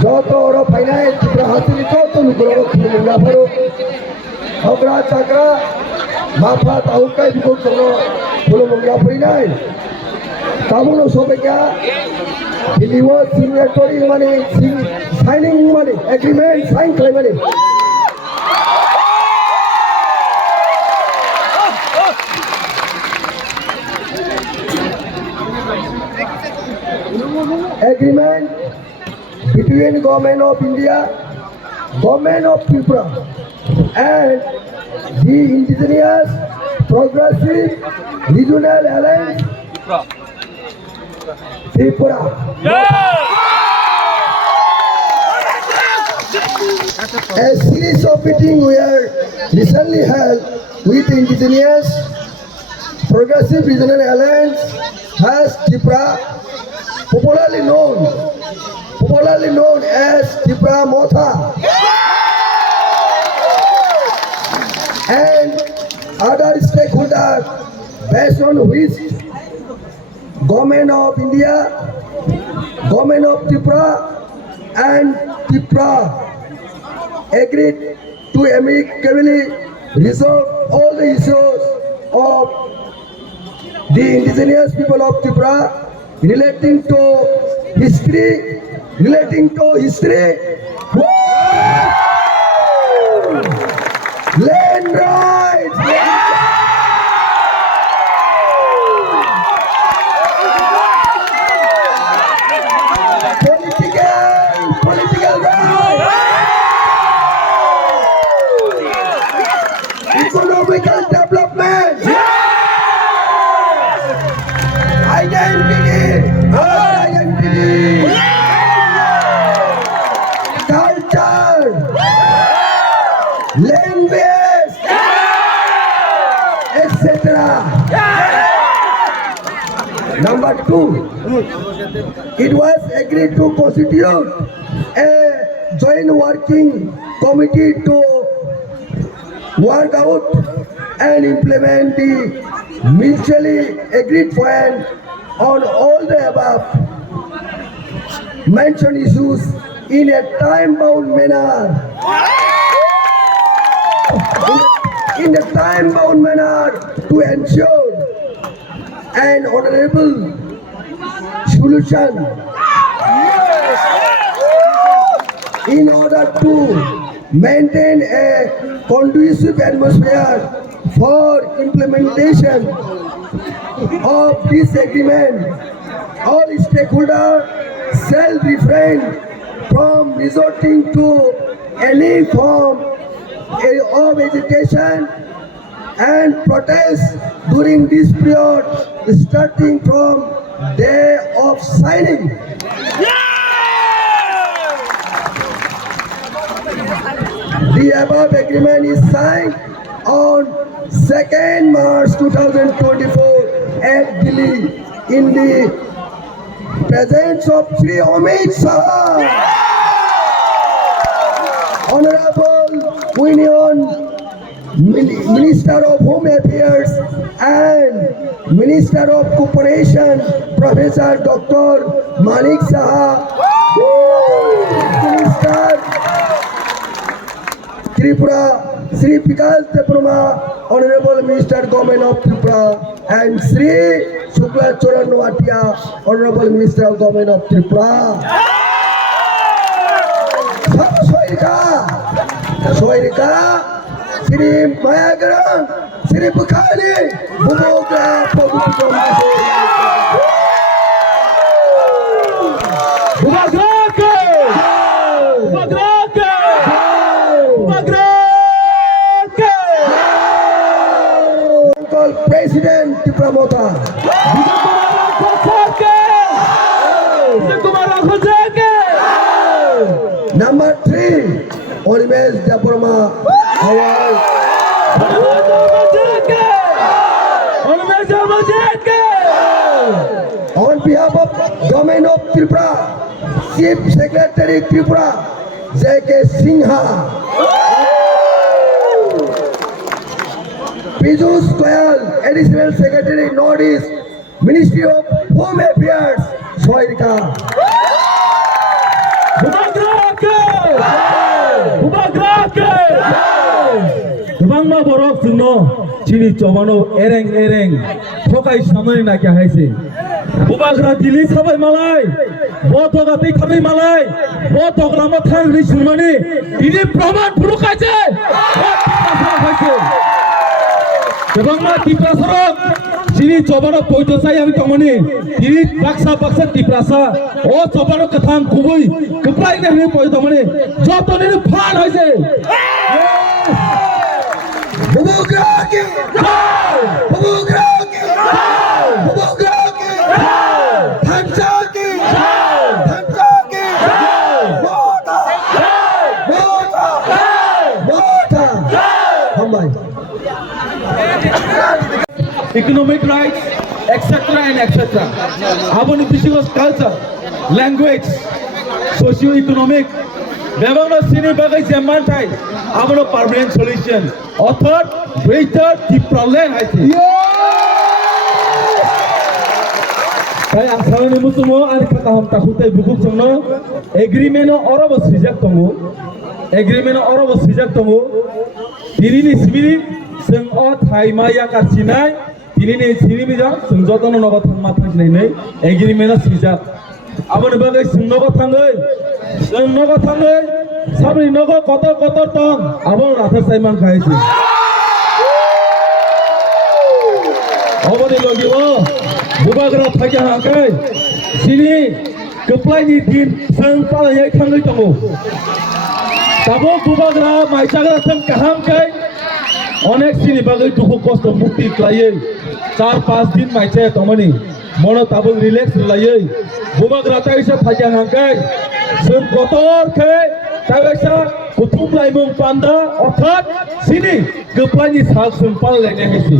Joto oro painai Tripura hasili joto nugroho khulunga pharo Ogra chakra Mapa taukai biko cholo khulunga painai Tamuno sobeka Iliwo signatory money signing money agreement sign claim money agreement between Government of India, Government of Tripura and the Indigenous Progressive Regional Alliance Tripura. A series of meetings were recently held with the Indigenous Progressive Regional Alliance as Tripura, popularly known as Tripura Motha, and other stakeholders based on which Government of India, Government of Tripura and Tripura agreed to amicably resolve all the issues of the indigenous people of Tripura relating to history, land rights, political rights, economical development, identity, culture, language, etc. Number 2, it was agreed to constitute a joint working committee to work out and implement the mutually agreed plan on all the above mentioned issues in a time-bound manner. To ensure an honorable solution in order to maintain a conducive atmosphere for implementation of this agreement. All stakeholders shall refrain from resorting to any form of agitation and protest during this period, starting from day of signing. The above agreement is signed on 2nd March 2024 at Delhi in the presence of Shri Amit Shah, Honorable Union Minister of Home Affairs and Minister of Cooperation, Professor Dr. Manik Saha, Minister Tripura, Sri Vikas Debroma, Honorable Minister Government of Tripura, and Sri Shukla Charan Watia, Honorable Minister of Government of Tripura. Soirika, Sri Mayagaram, Sri Bukhari, Bumoga, President Tripura Motha. Number 3, Orimesh Debroma. On behalf of Government of Tripura, Chief Secretary Tripura, J.K. Sinha. Piyush Goyal, Additional Secretary, Northeast, Ministry of Home Affairs, Soirika. Bangma borok jungno chini chobano ereng thokai samani na kya haise bubagra dili sabai malai botoga tei khabai malai botogra ma thang ri sunmani ini praman phulukaise bangma tiprasarok chini chobano poito sai ami tomani ini baksa tiprasa o chobano kathang kubui kuplai na hi poito tomani jotoni phan haise Bubugraki! Bubugraki! Bubugraki! Thanchaki! Thanchaki! Mota! Mota! Mota! Hambai. Economic rights, etc. and etc. Abon indigenous culture, language, socio-economic. Bebangno sini bagai zaman thai, abono permanent solution. Author, greater Tipraland haise. Thai ang saloni musumo ani kata ham takutai bukuk songno agreement oro bos reject tongo. Agreement oro bos reject tongo. Tini ni sibiri seng o thai maya karcinai. Tini ni sini bija seng jotono nogo thangma thangsinai nei. Agreement reject. Abono bagai seng nogo thangai. Seng nogo thangai. Sabri nogo kotor tong. Abono rathar saiman khaisi. Obodi logiwo. Bubagra thakya hakai. Sini keplai ni din seng palai thangai tongo. Tabo bubagra maisagra thang kaham kai. Onek sini bagai duku kosto mukti klaiye. 4-5 दिन माइचे तमनी मनो ताबुल relax लाये बुबाग्रा ताइसा थक्या हांkai जों गतर खे ताइसा कुथुम लाइमुं पान्दा अर्थात सिनि गोप्लानि साल सुम्पाल लायनाय हायसि